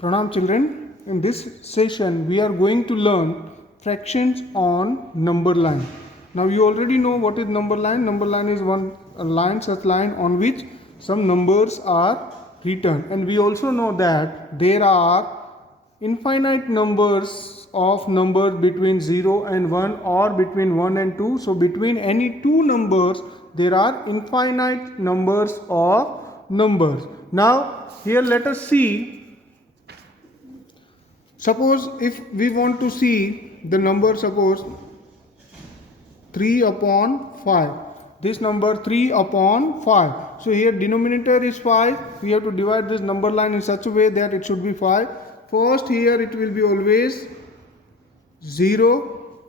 Pranam children, in this session we are going to learn fractions on number line. Now you already know what is number line. Number line is such line on which some numbers are written, and we also know that there are infinite numbers of numbers between 0 and 1 or between 1 and 2. So between any two numbers there are infinite numbers of numbers. Now here let us see. Suppose if we want to see the number, suppose 3 upon 5. This number 3 upon 5. So here denominator is 5. We have to divide this number line in such a way that it should be 5. First here it will be always 0.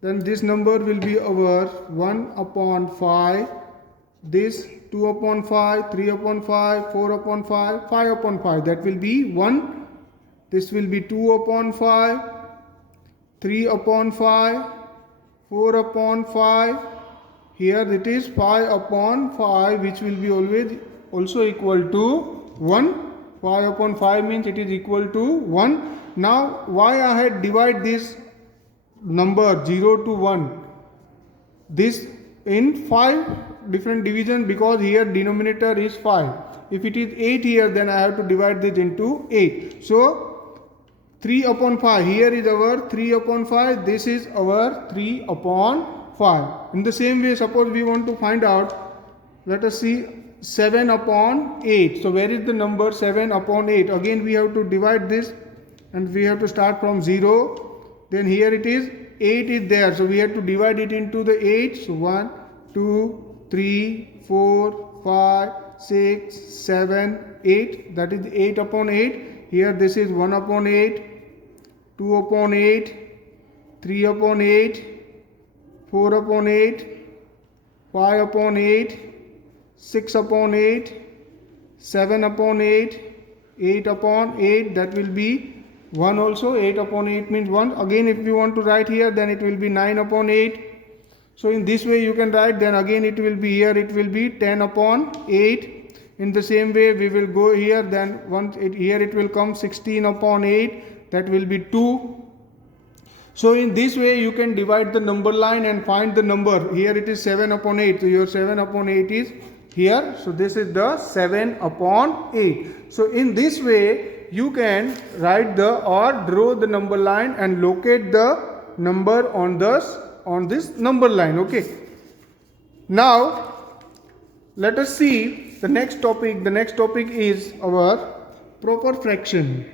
Then this number will be our 1 upon 5. This 2 upon 5, 3 upon 5, 4 upon 5, 5 upon 5. That will be 1. This will be 2 upon 5, 3 upon 5, 4 upon 5. Here it is 5 upon 5, which will be always also equal to 1. 5 upon 5 means it is equal to 1. Now why I had divide this number 0 to 1, this in 5 different division, because here denominator is 5. If it is 8 here, then I have to divide this into 8. So 3 upon 5, here is our 3 upon 5, this is our 3 upon 5. In the same way, suppose we want to find out, let us see 7 upon 8. So where is the number 7 upon 8? Again we have to divide this and we have to start from 0. Then here it is 8 is there. So we have to divide it into the 8. So 1, 2, 3, 4, 5, 6, 7, 8. That is 8 upon 8. Here this is 1 upon 8. 2 upon 8, 3 upon 8, 4 upon 8, 5 upon 8, 6 upon 8, 7 upon 8, 8 upon 8, that will be 1 also. 8 upon 8 means 1. Again if you want to write here, then it will be 9 upon 8. So in this way you can write, then again it will be here, it will be 10 upon 8. In the same way we will go here, then here it will come 16 upon 8. That will be 2. So in this way you can divide the number line and find the number. Here it is 7 upon 8. So your 7 upon 8 is here. So this is the 7 upon 8. So in this way you can write or draw the number line and locate the number on this number line. Okay. Now let us see the next topic. The next topic is our proper fraction.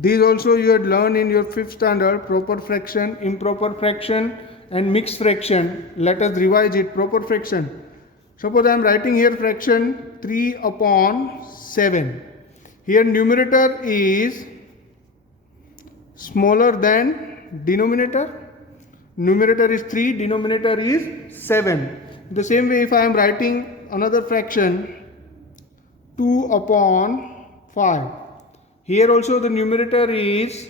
These also you had learned in your 5th standard: proper fraction, improper fraction and mixed fraction. Let us revise it. Proper fraction. Suppose I am writing here fraction 3 upon 7. Here numerator is smaller than denominator. Numerator is 3, denominator is 7. The same way if I am writing another fraction 2 upon 5. Here also the numerator is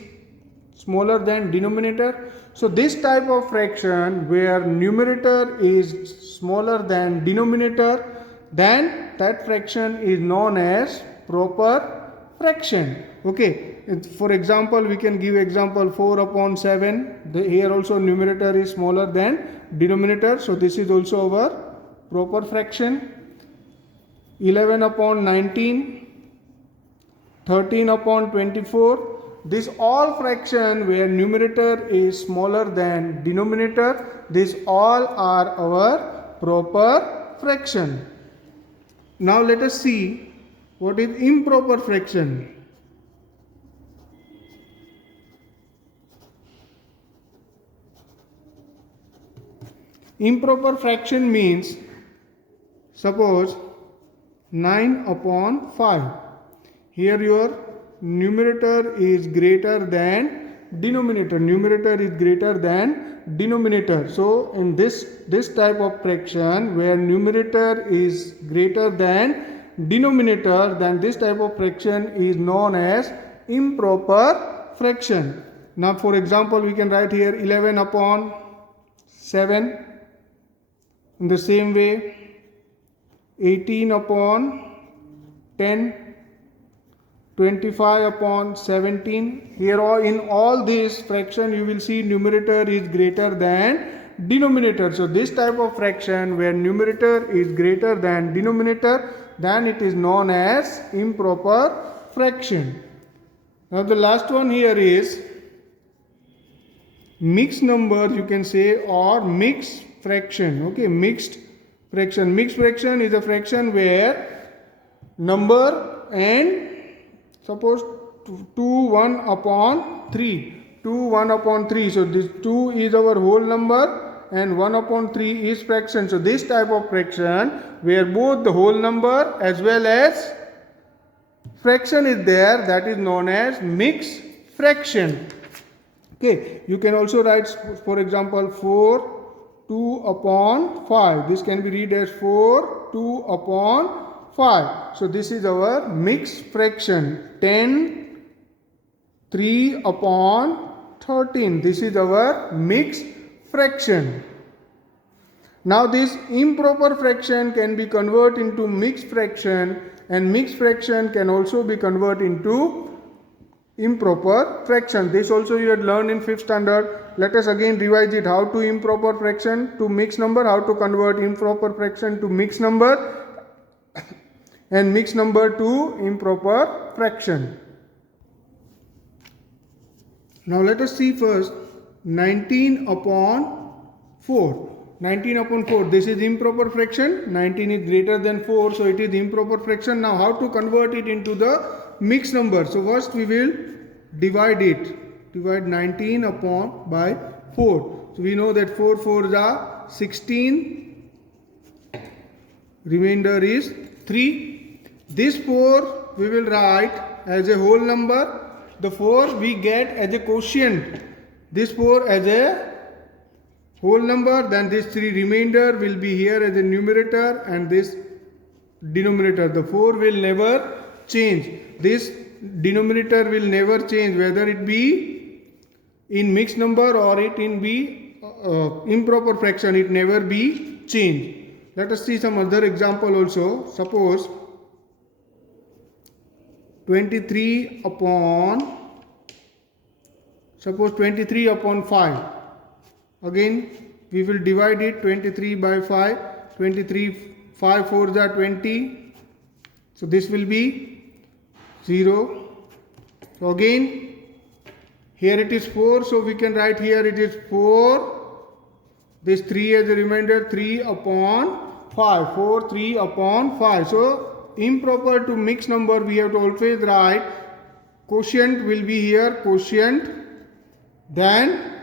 smaller than denominator. So this type of fraction where numerator is smaller than denominator, then that fraction is known as proper fraction. Okay. For example, we can give example 4 upon 7. Here also numerator is smaller than denominator. So this is also our proper fraction. 11 upon 19. 13 upon 24. This all fraction where numerator is smaller than denominator, these all are our proper fraction. Now let us see what is improper fraction. Improper fraction means, suppose 9 upon 5. Here your numerator is greater than denominator. Numerator is greater than denominator. So in this type of fraction where numerator is greater than denominator, then this type of fraction is known as improper fraction. Now for example we can write here 11 upon 7. In the same way 18 upon 10, 25 upon 17. Here in all this fraction you will see numerator is greater than denominator. So this type of fraction where numerator is greater than denominator, then it is known as improper fraction. Now the last one here is mixed number, you can say, or mixed fraction. Okay, mixed fraction. Mixed fraction is a fraction where number and suppose 2 1 upon 3, 2 1 upon 3. So this 2 is our whole number and 1 upon 3 is fraction. So this type of fraction where both the whole number as well as fraction is there, that is known as mixed fraction. Okay, you can also write, for example, 4 2 upon 5. This can be read as 4 2 upon 5. So this is our mixed fraction. 10 3 upon 13. This is our mixed fraction. Now this improper fraction can be converted into mixed fraction, and mixed fraction can also be converted into improper fraction. This also you had learned in 5th standard. Let us again revise it. How to improper fraction to mixed number, how to convert improper fraction to mixed number, and mixed number to improper fraction. Now let us see first 19 upon 4. 19 upon 4, this is improper fraction. 19 is greater than 4, so it is improper fraction. Now how to convert it into the mixed number? So first we will divide it. Divide 19 upon by 4. So we know that 4 4s are 16. Remainder is 3. This 4 we will write as a whole number. The 4 we get as a quotient. This 4 as a whole number. Then this 3 remainder will be here as a numerator and this denominator. The 4 will never change. This denominator will never change, whether it be in mixed number or it in be improper fraction. It never be changed. Let us see some other example also. Suppose 23 upon 5. Again we will divide it. 23 by 5. 23 5 4s are 20. So this will be 0. So again here it is 4. So we can write here it is 4. This 3 as a remainder. 3 upon 5. 4 3 upon 5. So improper to mixed number we have to always write quotient will be here. Quotient, then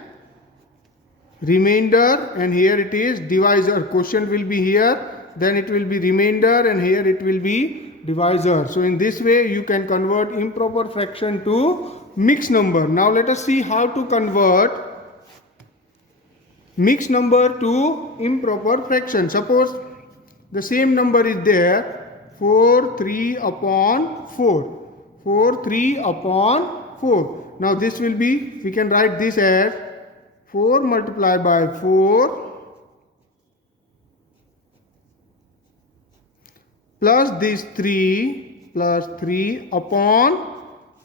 remainder, and here it is divisor. Quotient will be here, then it will be remainder, and here it will be divisor. So in this way you can convert improper fraction to mixed number. Now let us see how to convert mixed number to improper fraction. Suppose the same number is there, 4 3 upon 4. 4 3 upon 4. Now this will be, we can write this as 4 multiplied by 4 plus this 3 plus 3 upon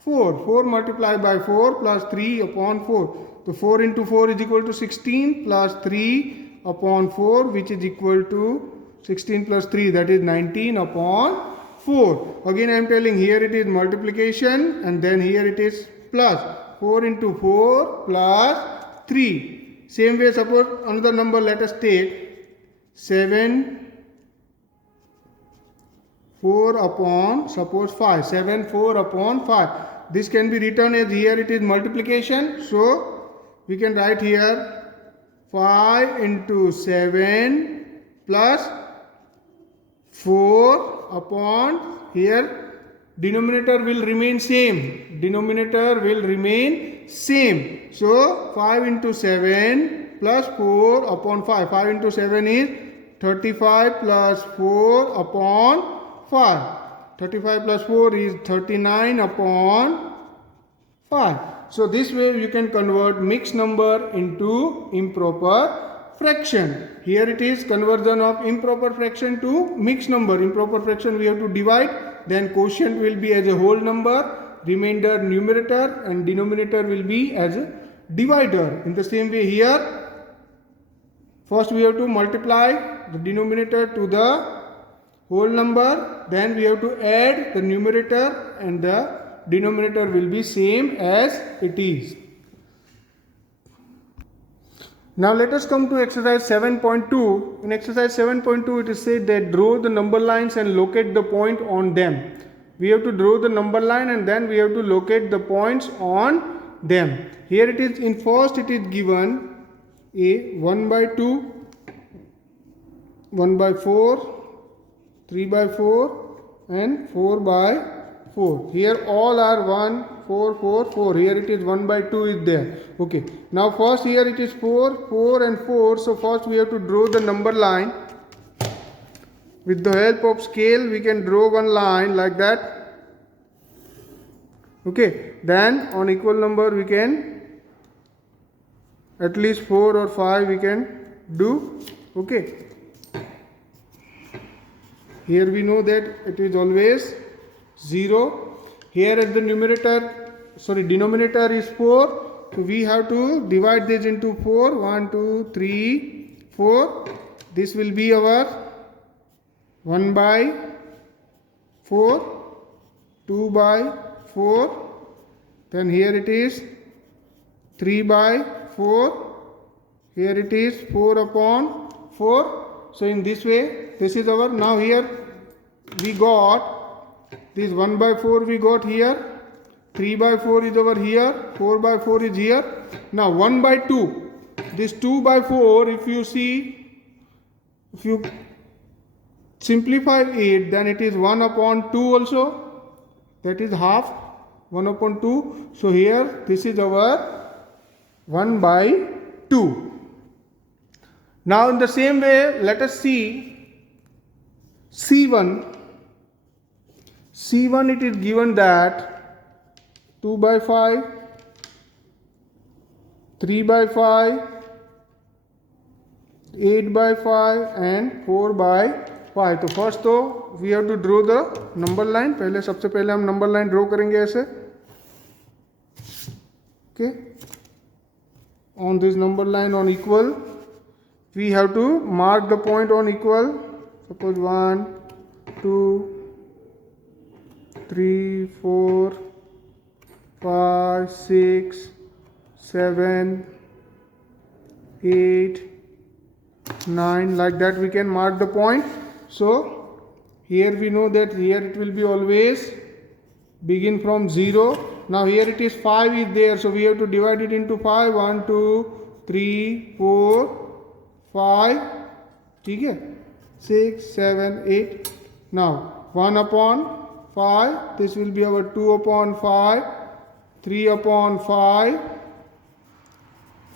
4. 4 multiplied by 4 plus 3 upon 4. So 4 into 4 is equal to 16 plus 3 upon 4, which is equal to 16 plus 3, that is 19 upon 4. Again I am telling, here it is multiplication and then here it is plus. 4 into 4 plus 3. Same way, suppose another number, let us take 7 4 upon suppose 5. 7 4 upon 5. This can be written as, here it is multiplication, so we can write here 5 into 7 plus 4 upon, here denominator will remain same. Denominator will remain same. So 5 into 7 plus 4 upon 5. 5 into 7 is 35 plus 4 upon 5. 35 plus 4 is 39 upon 5. So this way you can convert mixed number into improper fraction. Here it is conversion of improper fraction to mixed number. Improper fraction we have to divide, then quotient will be as a whole number, remainder numerator, and denominator will be as a divider. In the same way here, first we have to multiply the denominator to the whole number, then we have to add the numerator, and the denominator will be same as it is. Now let us come to exercise 7.2. In exercise 7.2 it is said that draw the number lines and locate the point on them. We have to draw the number line and then we have to locate the points on them. Here it is, in first it is given a 1 by 2, 1 by 4, 3 by 4 and 4 by 4. Here all are 1, 4, 4, 4. Here it is 1 by 2 is there. Okay. Now first here it is 4, 4 and 4. So first we have to draw the number line. With the help of scale we can draw one line like that. Okay. Then on equal number we can at least 4 or 5 we can do. Okay. Here we know that it is always 0. Here at the denominator is 4. So we have to divide this into 4. 1, 2, 3, 4. This will be our 1 by 4, 2 by 4. Then here it is 3 by 4. Here it is 4 upon 4. So in this way, this is our, now here we got this 1 by 4 we got here, 3 by 4 is over here, 4 by 4 is here. Now 1 by 2, this 2 by 4, if you see, if you simplify it, then it is 1 upon 2 also, that is half, 1 upon 2. So here this is our 1 by 2. Now in the same way, let us see C1. C1 it is given that 2 by 5, 3 by 5, 8 by 5 and 4 by 5. तो first तो we have to draw the number line. पहले सबसे पहले हम number line draw करेंगे ऐसे. Okay. On this number line on equal, we have to mark the point on equal. Suppose 1, 2, 3, 4, 5, 6, 7, 8, 9, like that we can mark the point. So here we know that here it will be always begin from 0. Now here it is 5 is there, so we have to divide it into 5. 1, 2, 3, 4, 5, ठीक है, 6, 7, 8. Now 1 upon 5, this will be our 2 upon 5, 3 upon 5,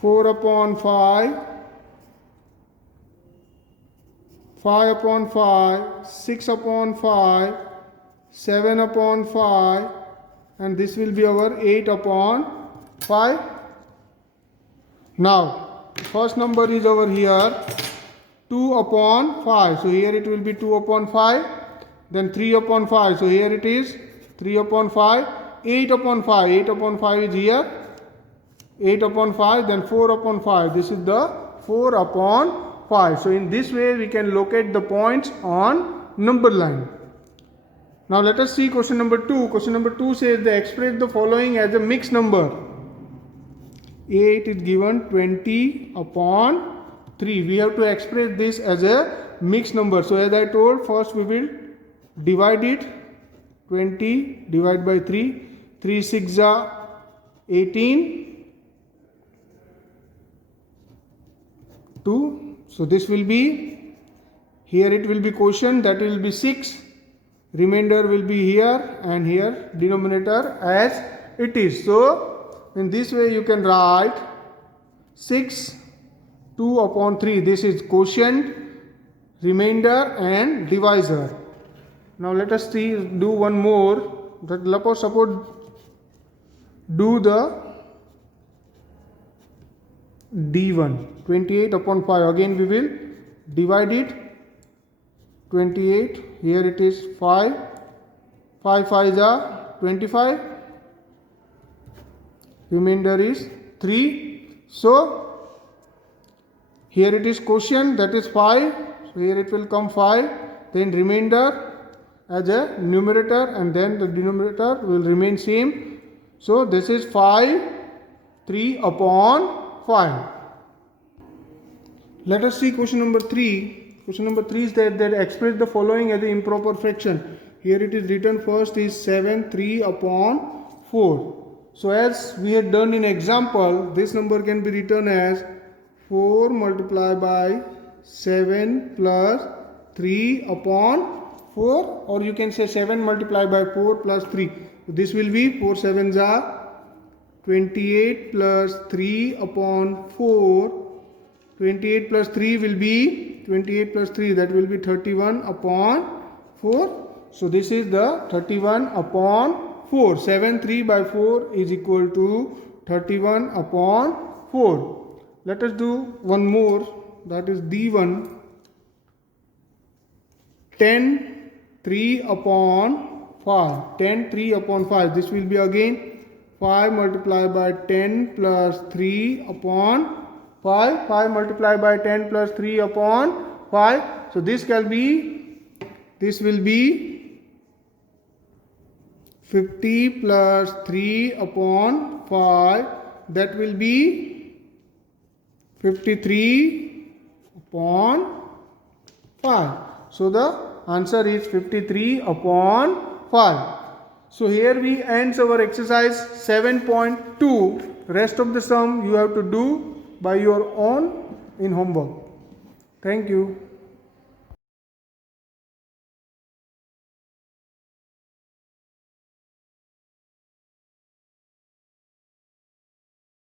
4 upon 5, 5 upon 5, 6 upon 5, 7 upon 5, and this will be our 8 upon 5. Now first number is over here 2 upon 5, so here it will be 2 upon 5, then 3 upon 5, so here it is 3 upon 5, 8 upon 5, 8 upon 5 is here, 8 upon 5, then 4 upon 5, this is the 4 upon 5. So in this way we can locate the points on number line. Now let us see question number 2. Question number 2 says they express the following as a mixed number. 8 is given 20 upon 3. We have to express this as a mixed number. So as I told, first we will divide it. 20 divided by 3. 3 6 are 18. 2. So this will be, here it will be quotient, that will be 6. Remainder will be here and here denominator as it is. So in this way you can write 6 2 upon 3. This is quotient, remainder and divisor. Now let us see, do one more. Suppose do the D1. 28 upon 5. Again we will divide it. 28. Here it is 5. 5 5s are 25. Remainder is 3. So here it is quotient, that is 5. So here it will come 5. Then remainder as a numerator, and then the denominator will remain same. So this is 5 3 upon 5. Let us see question number 3. Question number 3 is that express the following as the improper fraction. Here it is written, first is 7 3 upon 4. So as we had done in example, this number can be written as 4 multiplied by 7 plus 3 upon 4, or you can say 7 multiplied by 4 plus 3. So this will be 4 7s are 28 plus 3 upon 4. 28 plus 3 will be 28 plus 3, that will be 31 upon 4. So this is the 31 upon 4. 7 3 by 4 is equal to 31 upon 4. Let us do one more, that is D1. 10 3 upon 5. 10 3 upon 5. This will be again 5 multiplied by 10 plus 3 upon 5. 5 multiplied by 10 plus 3 upon 5. So this will be 50 plus 3 upon 5. That will be 53 upon 5. So the answer is 53 upon 5. So here we end our exercise 7.2. Rest of the sum you have to do by your own in homework. Thank you.